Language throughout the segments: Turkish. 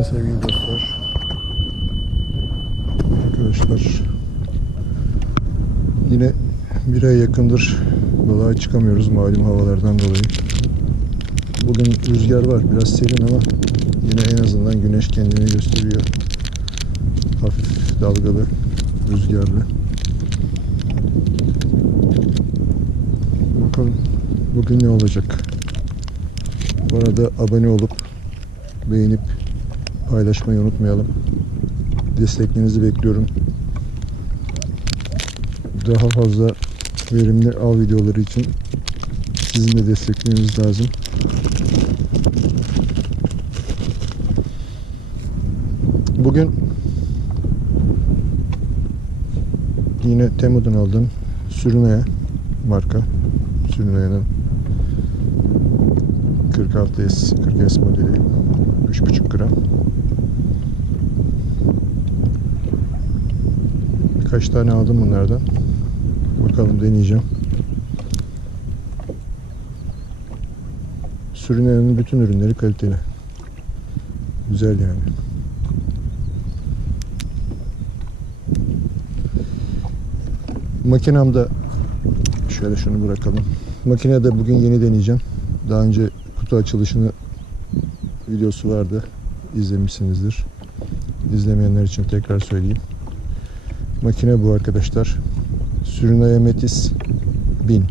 Günaydın sevgili dostlar. Arkadaşlar yine bir ay yakındır balığa çıkamıyoruz malum havalardan dolayı. Bugün rüzgar var biraz serin ama yine en azından güneş kendini gösteriyor. Hafif dalgalı, rüzgarlı. Bakalım bugün ne olacak. Bu arada abone olup beğenip paylaşmayı unutmayalım. Desteklerinizi bekliyorum. Daha fazla verimli av videoları için sizin de destekleriniz lazım. Bugün yine Temu'dan aldım. Sürüneye marka. Sürüneye'nin 46S, 40S modeli 3,5 gram. Birkaç tane aldım bunlardan. Bakalım deneyeceğim. Sürünenin bütün ürünleri kaliteli. Güzel yani. Makinamda şöyle şunu bırakalım. Makinede bugün yeni deneyeceğim. Daha önce kutu açılışını videosu vardı. İzlemişsinizdir. İzlemeyenler için tekrar söyleyeyim. Makine bu arkadaşlar. Sürünaya Metis 1000.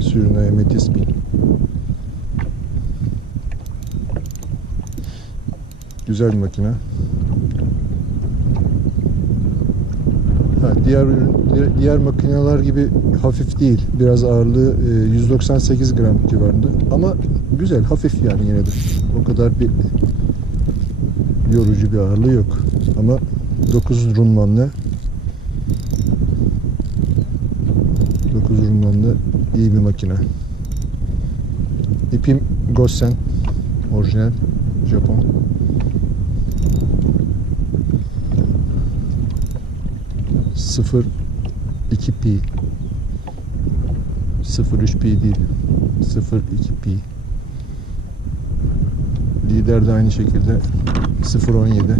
Sürünaya Metis 1000. Güzel bir makine. Ha, diğer diğer- makineler gibi hafif değil. Biraz ağırlığı e, 198 gram civarında. Ama güzel, hafif yani yine de. O kadar bir yorucu bir ağırlığı yok. Ama 9 runmanlı 9 runmanlı iyi bir makine. İpim Gosen orijinal Japon. Sıfır 2 pi. 03 pi değil. 02 pi. Lider de aynı şekilde 017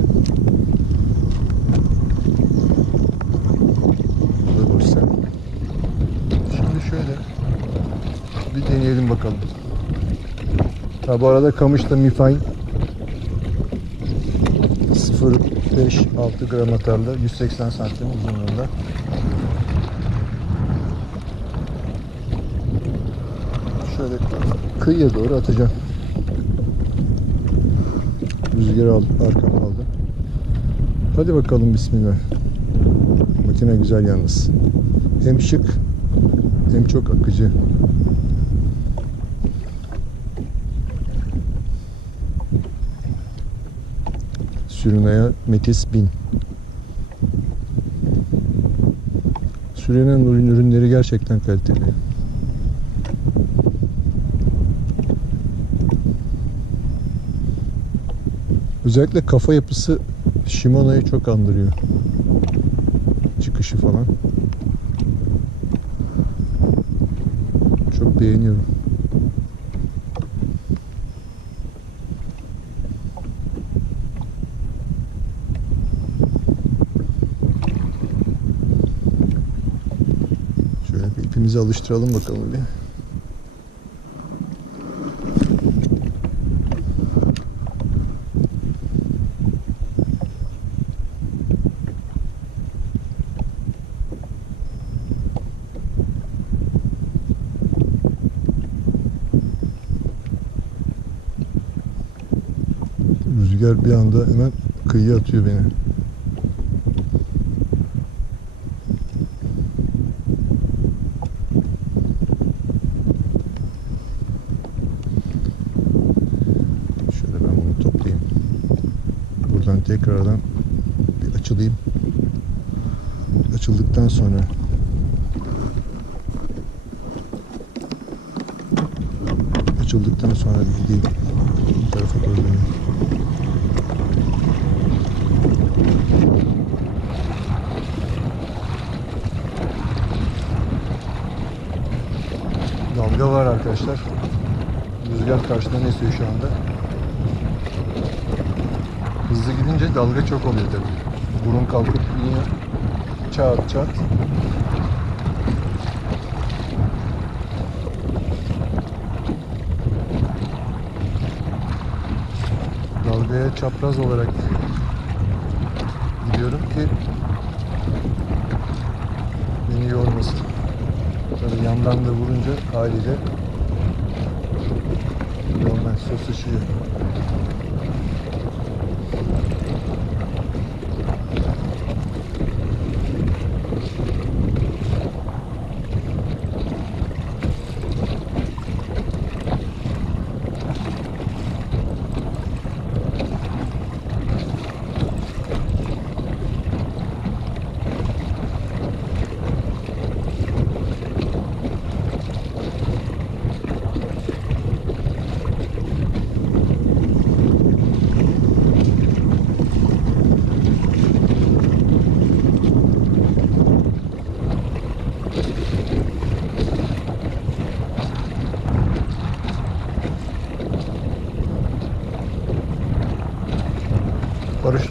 Bu da Gosen. Şimdi şöyle bir deneyelim bakalım. Ha bu arada kamışta Mifine 0.5-6 gram atarlı 180 santim uzunluğunda. Şöyle kıyıya doğru atacağım. Rüzgarı al, arkama aldı. Hadi bakalım bismillah. Makine güzel yalnız. Hem şık hem çok akıcı. Sürünaya Metis 1000. Sürünen ürün ürünleri gerçekten kaliteli. Özellikle kafa yapısı Shimano'yu çok andırıyor. Çıkışı falan. Çok beğeniyorum. İpimizi alıştıralım bakalım bir. Rüzgar bir anda hemen kıyıya atıyor beni. Şöyle ben bunu toplayayım. Buradan tekrardan bir açılayım. Açıldıktan sonra açıldıktan sonra gideyim. Bu tarafa doğru döneyim. Dalga var arkadaşlar. Rüzgar karşıdan esiyor şu anda. Hızlı gidince dalga çok oluyor tabii. Burun kalkıp iniyor. Çat çat. Çapraz olarak gidiyorum ki beni yormasın. Tabii yandan da vurunca haliyle normal sıçrıyor.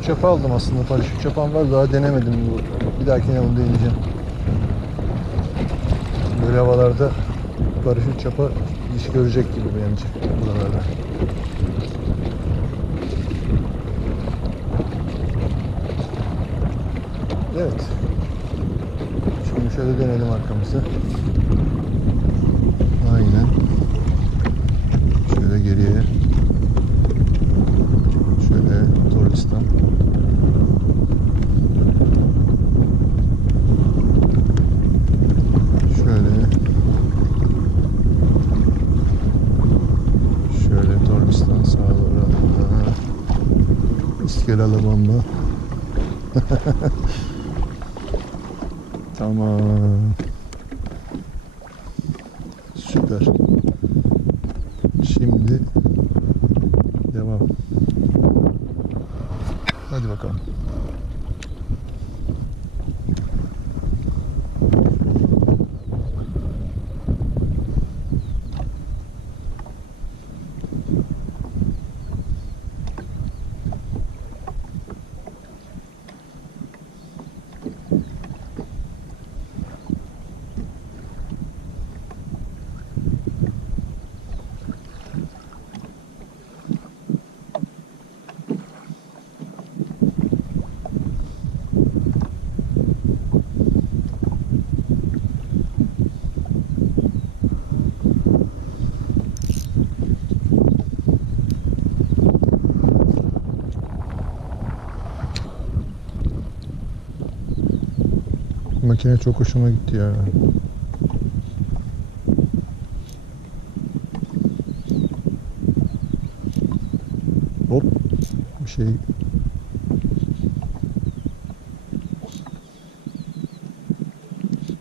Çapa aldım aslında. Paraşüt çapam var daha denemedim. Bu. Bir dahakine onu deneyeceğim. Böyle havalarda paraşüt çapa iş görecek gibi bence buralarda. Evet. Şimdi şöyle dönelim arkamızı. Aynen. Şöyle geriye Şöyle Toristan. Şöyle. Şöyle Toristan sağa doğru. Aha. İskele Alabama. Tamam. Süper. Şimdi devam. Hadi bakalım. Makine çok hoşuma gitti ya. Hop. Bir şey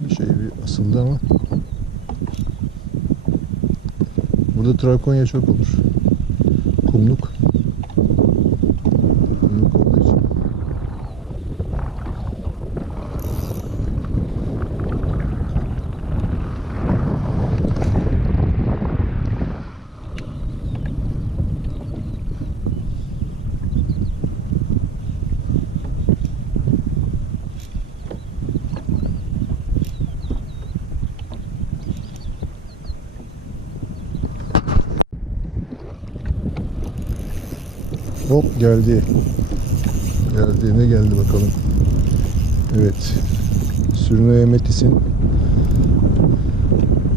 bir şey bir asıldı ama burada trakonya çok olur. Kumluk. Kumluk olduğu için. Hop geldi. Geldi ne geldi bakalım. Evet. Sürüne Metis'in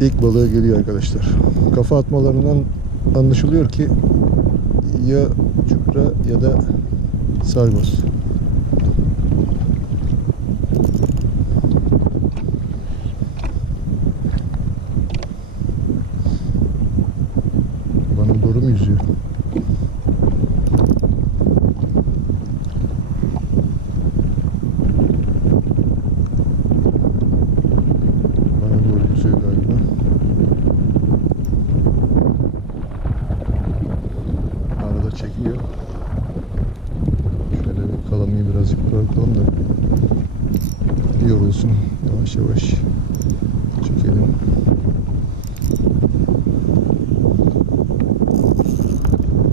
ilk balığı geliyor arkadaşlar. Kafa atmalarından anlaşılıyor ki ya çupra ya da sargos. yavaş çekelim.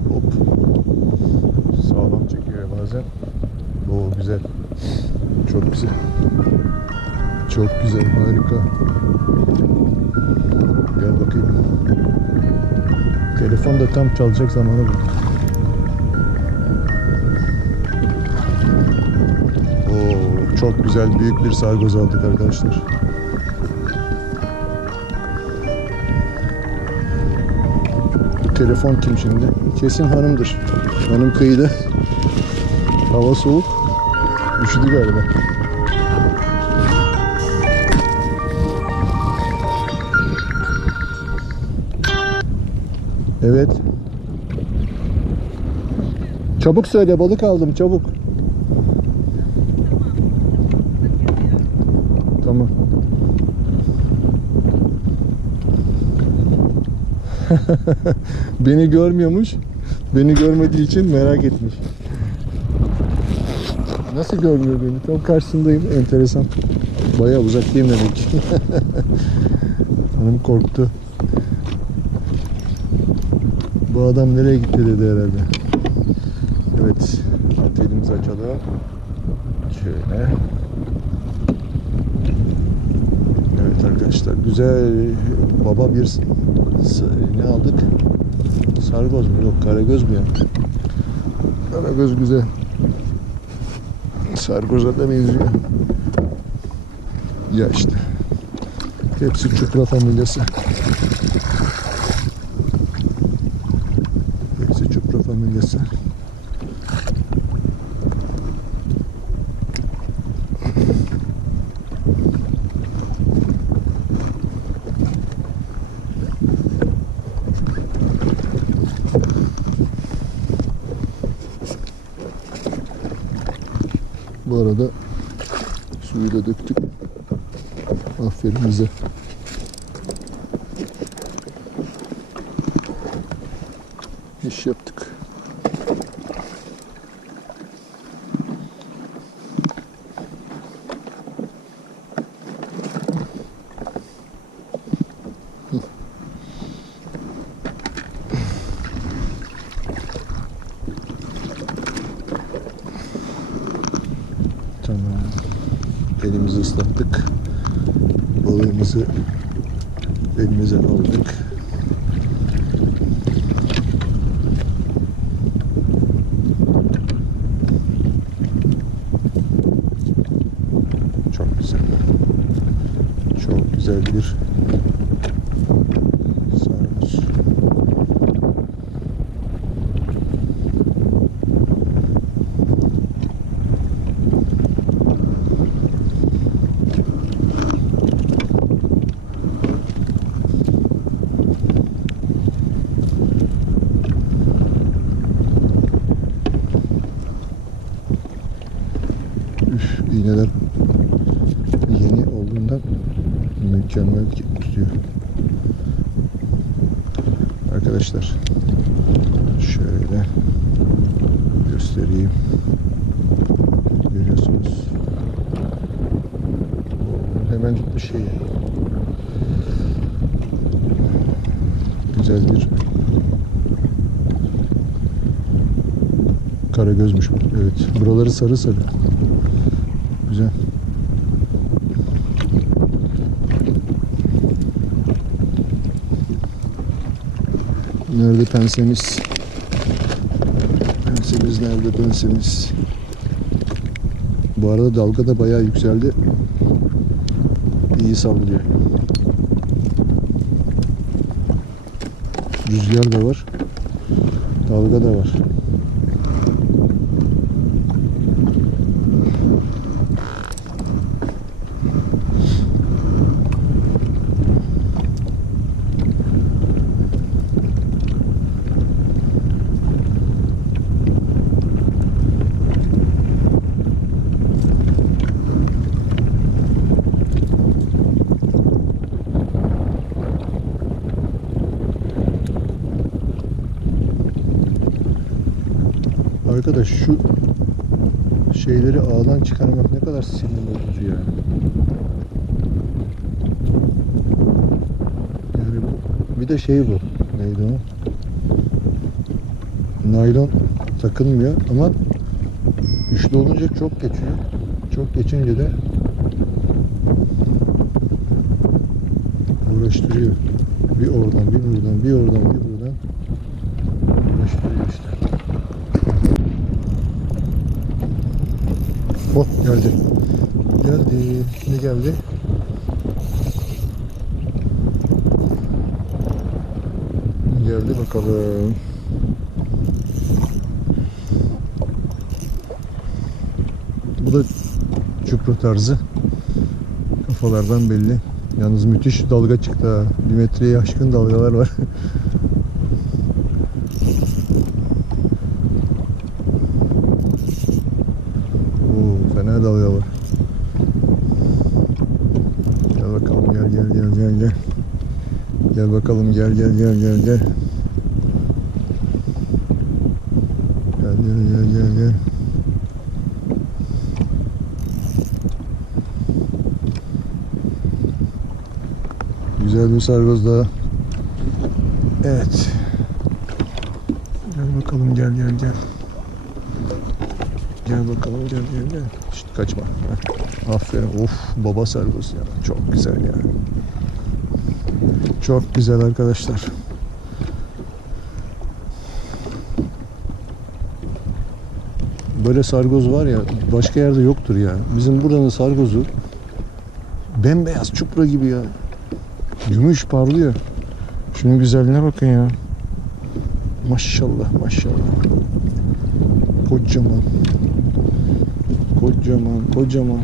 Hop. Sağlam çekiyor bazen. Oo güzel. Çok güzel. Çok güzel, harika. Gel bakayım. Telefon da tam çalacak zamanı buldum. Çok güzel büyük bir sargoz aldık arkadaşlar. Bu telefon kim şimdi? Kesin hanımdır. Hanım kıyıda. Hava soğuk. Üşüdü galiba. Evet. Çabuk söyle balık aldım çabuk. Tamam. Beni görmüyormuş. Beni görmediği için merak etmiş. Nasıl görmüyor beni? Tam karşısındayım. Enteresan. Bayağı uzaktayım demek ki. Hanım korktu. Bu adam nereye gitti dedi herhalde. Evet. Alt elimizi açalım. Şöyle. Evet arkadaşlar güzel baba bir ne aldık? Sargoz mu? Yok karagöz mü ya? Karagöz güzel. Sargoz'a da benziyor. Ya işte. Hepsi çupra familyası. Hepsi çupra familyası. Bu arada suyu da döktük. Aferin bize. İş yaptık. Hı. Tamam. Elimizi ıslattık. Balığımızı elimize aldık. Çok güzel. Çok güzel bir sarmış. Üf, iğneler yeni olduğundan mükemmel tutuyor. Arkadaşlar şöyle göstereyim. Görüyorsunuz. Oo, Hemen şey güzel bir karagözmüş. Evet. Buraları sarı sarı. Güzel. Nerede pensemiz? Pensemiz nerede pensemiz? Bu arada dalga da bayağı yükseldi. İyi sallıyor. Rüzgar da var. Dalga da var. Arkadaş şu şeyleri ağdan çıkarmak ne kadar sinir bozucu ya. Yani bu, bir de şey bu. Neydi o? Naylon takılmıyor ama üçlü olunca çok geçiyor. Çok geçince de Uğraştırıyor. Bir oradan, bir buradan, bir oradan, bir buradan. Uğraştırıyor işte. Hop geldi. Geldi. Ne geldi? Geldi bakalım. Bu da çupra tarzı. Kafalardan belli. Yalnız müthiş dalga çıktı ha. Bir metreye aşkın dalgalar var. Oo, fena dalga var. Gel bakalım gel gel gel gel gel. Gel gel gel gel gel gel. Gel gel gel gel. Güzel bir sargoz daha. Evet. Gel bakalım gel gel gel. Gel bakalım gel gel gel. Şşt kaçma. Aferin. Of baba sargoz ya. Çok güzel ya. Çok güzel arkadaşlar. Böyle sargoz var ya başka yerde yoktur ya. Bizim buranın sargozu bembeyaz çupra gibi ya. Gümüş parlıyor. Şunun güzelliğine bakın ya. Maşallah maşallah. Kocaman. Kocaman kocaman.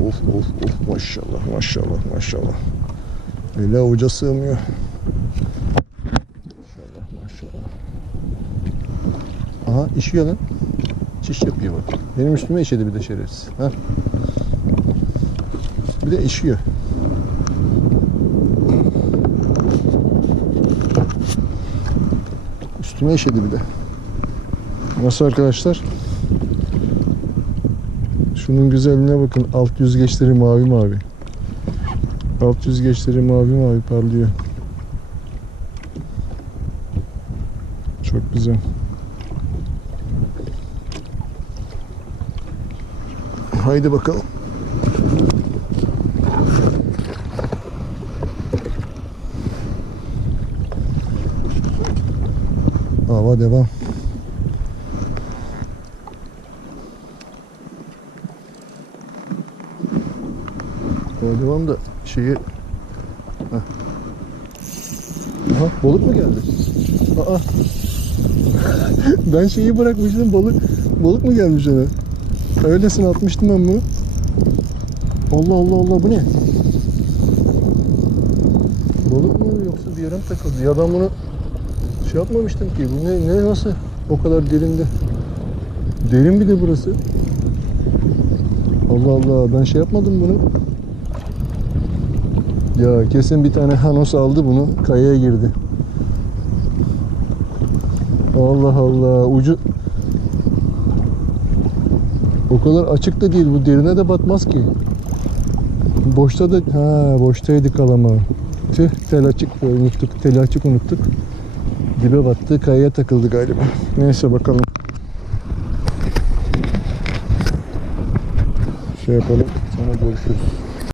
Of of of maşallah maşallah maşallah. Öyle avuca sığmıyor. Maşallah maşallah. Aha işiyor lan. Çiş yapıyor bak. Benim üstüme işedi bir de şerefsiz. Ha? Bir de işiyor. Üstüme işedi bir de. Nasıl arkadaşlar? Şunun güzelliğine bakın. Alt yüzgeçleri mavi mavi. Alt yüzgeçleri mavi mavi parlıyor. Çok güzel. Haydi bakalım. Hava devam. Hava devam da şeyi... Heh. Aha balık mı geldi? Aa. ben şeyi bırakmıştım balık. Balık mı gelmiş ona? Öylesine atmıştım ben bunu. Allah Allah Allah bu ne? Balık mı yoksa bir yere mi takıldı? Ya ben bunu şey yapmamıştım ki. Bu ne, ne nasıl? O kadar derinde. Derin bir de burası. Allah Allah ben şey yapmadım bunu. Ya kesin bir tane Hanos aldı bunu kayaya girdi. Allah Allah ucu o kadar açık da değil bu derine de batmaz ki. Boşta da ha boştaydı kalama. Tüh tel açık unuttuk tel açık unuttuk. Dibe battı kayaya takıldı galiba. Neyse bakalım. Şey yapalım sonra görüşürüz.